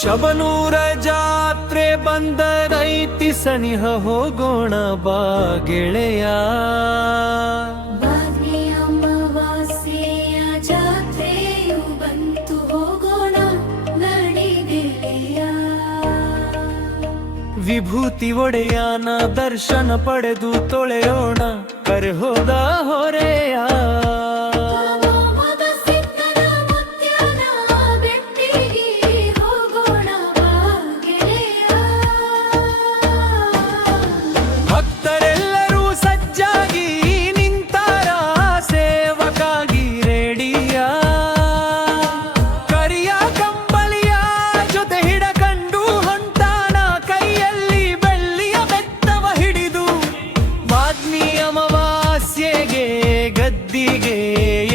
ಶಬನೂರ ಜಾತ್ರೆ ಬಂದರೈತಿ ಸನಿಹ ಹೋಗೋಣ ಬಾ ಗೆಳೆಯ. ಅಮಾವಾಸ್ಯೆಯ ಜಾತ್ರೆಯು ಬಂತು ಹೋಗೋಣ ನಡಿ ಗೆಳೆಯ. ವಿಭೂತಿ ಒಡೆಯನ ದರ್ಶನ ಪಡೆದು ತೊಳೆಯೋಣ ಕರೆ ಹೋದ ಹೊರೆಯ. ಭಕ್ತರೆಲ್ಲರೂ ಸಜ್ಜಾಗಿ ನಿಂತಾರ ಸೇವಕಾಗಿ ರೆಡಿಯ. ಕರಿಯ ಕಂಬಳಿಯ ಜೊತೆ ಹಿಡಕಂಡು ಹೊಂಟಾನ ಕೈಯಲ್ಲಿ ಬೆಳ್ಳಿಯ ಬೆತ್ತವ ಹಿಡಿದು. ವಾದ್ಮಿ ಅಮಾವಾಸ್ಯೆಗೆ ಗದ್ದಿಗೆ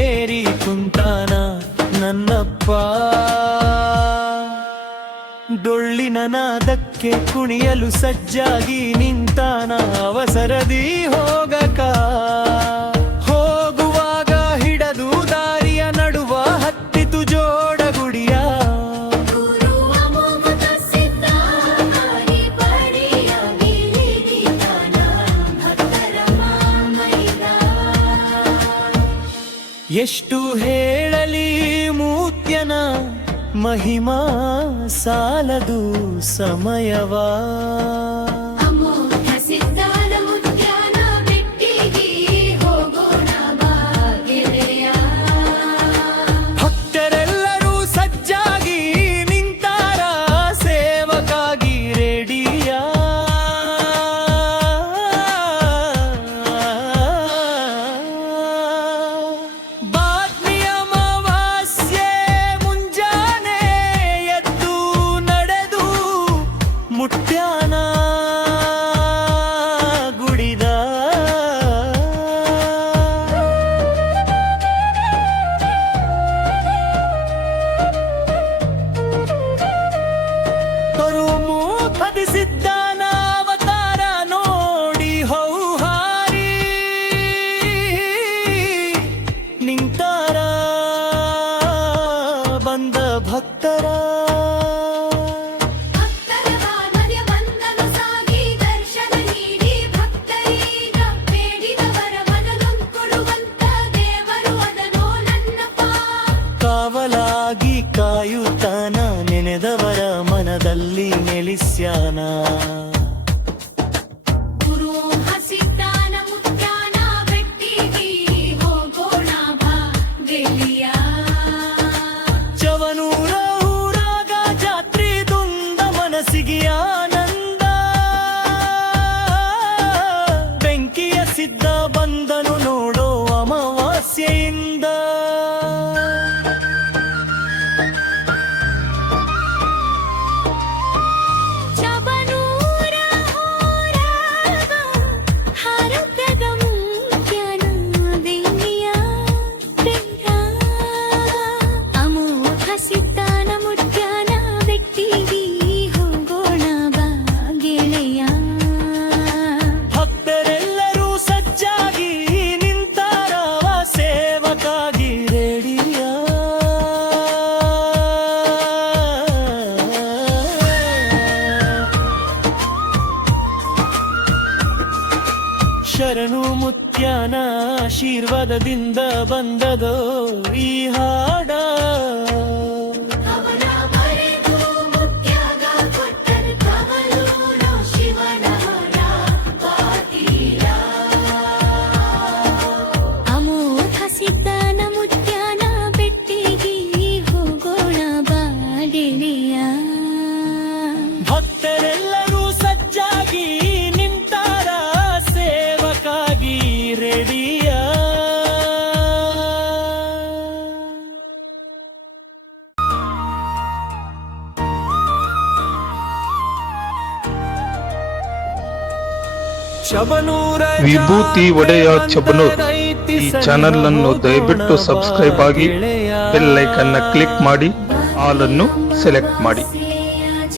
ಏರಿ ಕುಂತಾನ ನನ್ನಪ್ಪ. ಡೊಳ್ಳಿನ ನಾದಕ್ಕೆ ಕುಣಿಯಲು ಸಜ್ಜಾಗಿ ನಿಂತಾನ ಅವಸರದಿ ಹೋಗಕ. ಹೋಗುವಾಗ ಹಿಡದು ದಾರಿಯ ನಡುವ ಹತ್ತಿತು ಜೋಡಗುಡಿಯ. ಎಷ್ಟು ಹೇಳಲಿ ಮೂತ್ಯನ ಮಹಿಮಾ ಸಾಲದು ಸಮಯವಾ. ಭಕ್ತರೆಲ್ಲರೂ ಸಜ್ಜಾಗಿ ನಿಂತಾರ ಸೇವಕಾಗಿ ರೆಡಿಯ. ಬಾತ್ಮಿಯ ಅಮಾವಾಸ್ಯೆ ಮುಂಜಾನೆ ಎದ್ದು ನಡೆದು ಮುಟ್ಟ್ಯಾನ ಗುಡಿದ. ಮೂಕದಿಸಿದ್ದಾನ ಅವತಾರ ನೋಡಿ ಹೌಹಾರಿ ನಿಂತಾರ ಬಂದ ಭಕ್ತರ. ಕಾವಲಾಗಿ ಕಾಯುತ್ತಾನ ನೆನೆದವರ ಮನದಲ್ಲಿ ನೆಲೆಸ್ಯಾನ. ಚವನೂರ ಊರಾಗ ಜಾತ್ರೆ ದುಂದ ಮನಸ್ಸಿಗೆ ಆನಂದ. ಬೆಂಕಿಯ ಸಿದ್ಧ ಬಂದನು ನೋಡೋ ಅಮಾವಾಸ್ಯೆಯಿಂದ. ಭಕ್ತರೆಲ್ಲರೂ ಸಜ್ಜಾಗಿ ನಿಂತಾರ ಸೇವಕಾಗಿ ರೆಡಿಯ. ಶರಣು ಮುತ್ಯಾನ ಆಶೀರ್ವಾದದಿಂದ ಬಂದದೋ ಈ ಹಾಡ. ಭಕ್ತರೆಲ್ಲರೂ ಸಜ್ಜಾಗಿ ನಿಂತಾರ ಸೇವಕಾಗಿ ರೆಡಿಯ. ವಿಭೂತಿ ಒಡೆಯ ಚಬನೂರ್ ಈ ಚಾನೆಲ್ ಅನ್ನು ದಯವಿಟ್ಟು ಸಬ್ಸ್ಕ್ರೈಬ್ ಆಗಿ ಬೆಲ್ ಐಕಾನ್ ಕ್ಲಿಕ್ ಮಾಡಿ ಆಲ್ ಅನ್ನು ಸೆಲೆಕ್ಟ್ ಮಾಡಿ.